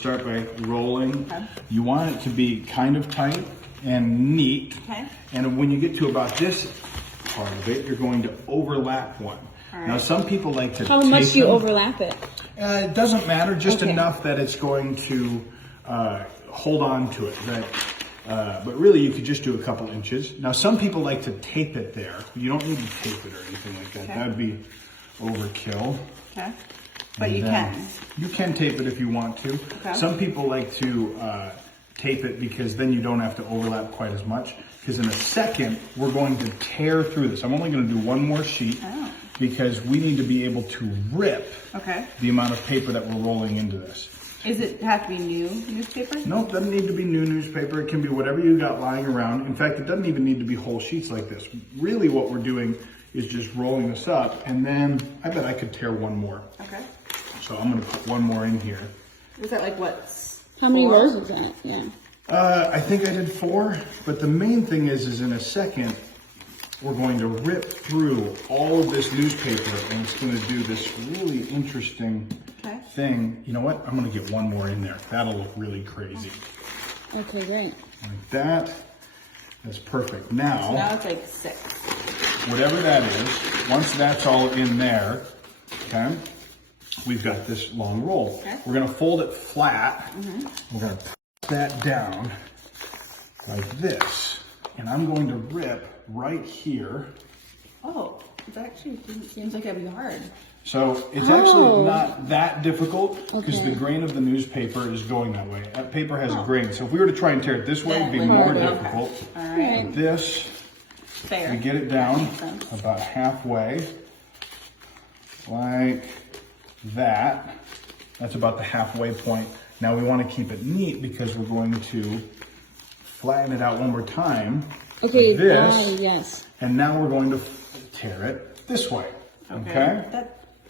Start by rolling. Okay. You want it to be kind of tight and neat. Okay. And when you get to about this part of it, you're going to overlap one. All right. Now, some people like to How much do you overlap it? It doesn't matter, just Okay. enough that it's going to hold on to it. Right? But really, you could just do a couple inches. Now, some people like to tape it there. You don't need to tape it or anything like that. Okay. That would be overkill. Okay. But you can. You can tape it if you want to. Okay. Some people like to tape it because then you don't have to overlap quite as much. Because in a second, we're going to tear through this. I'm only going to do one more sheet because we need to be able to rip the amount of paper that we're rolling into this. Does it have to be new newspaper? No, it doesn't need to be new newspaper. It can be whatever you got lying around. In fact, it doesn't even need to be whole sheets like this. Really what we're doing is just rolling this up, and then I bet I could tear one more. Okay. So I'm going to put one more in here. Was that like what? How many rows was that? Yeah. I think I did 4, but the main thing is in a second, we're going to rip through all of this newspaper, and it's going to do this really interesting thing. You know what? I'm going to get one more in there. That'll look really crazy. Okay, great. Like that. That's perfect. So now it's like 6. Whatever that is, once that's all in there, okay, we've got this long roll. Okay. We're going to fold it flat. We're going to put that down like this. And I'm going to rip right here. Oh, it actually seems like it'd be hard. So it's actually not that difficult because the grain of the newspaper is going that way. That paper has a grain. So if we were to try and tear it this way, it'd be more difficult. All right. But this, Fair. we get it down about halfway, like that. That's about the halfway point. Now we want to keep it neat because we're going to flatten it out one more time. Okay, like this. yes. And now we're going to tear it this way. Okay?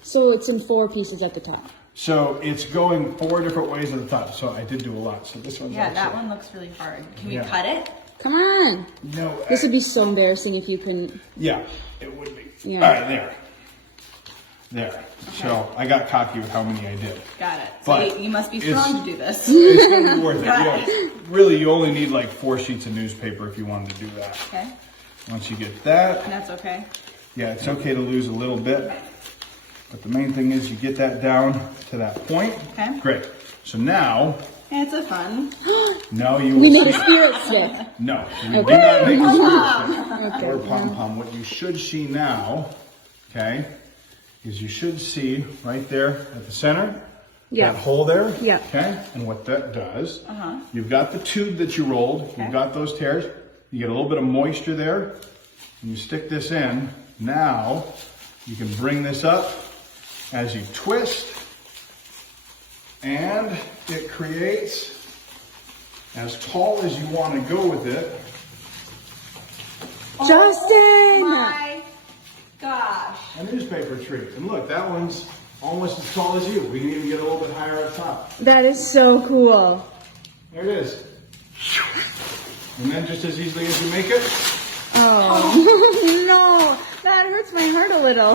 So it's in 4 pieces at the top. So it's going 4 different ways at the top. So I did do a lot. So this one's Yeah, that one looks really hard. Can we cut it? Come on. No. This would be so embarrassing if you couldn't. Yeah, it would be. Yeah. All right, there. There. So I got cocky with how many I did. Got it. But so you must be strong to do this. It's going to be worth it. Yeah. Really, you only need like 4 sheets of newspaper if you wanted to do that. Okay. Once you get that. And that's okay? Yeah, it's okay to lose a little bit. But the main thing is you get that down to that point. Okay. Great. So now. It's a fun. No, you We will made see. a spirit stick. No, you do not make a spirit stick or pom-pom. What you should see now, okay, is you should see right there at the center, that hole there, okay? And what that does, you've got the tube that you rolled, you've got those tears, you get a little bit of moisture there, and you stick this in. Now, you can bring this up as you twist, and it creates as tall as you want to go with it. Justin! My gosh. A newspaper tree. And look, that one's almost as tall as you. We can even get a little bit higher up top. That is so cool. There it is. And then just as easily as you make it. Oh, no. That hurts my heart a little.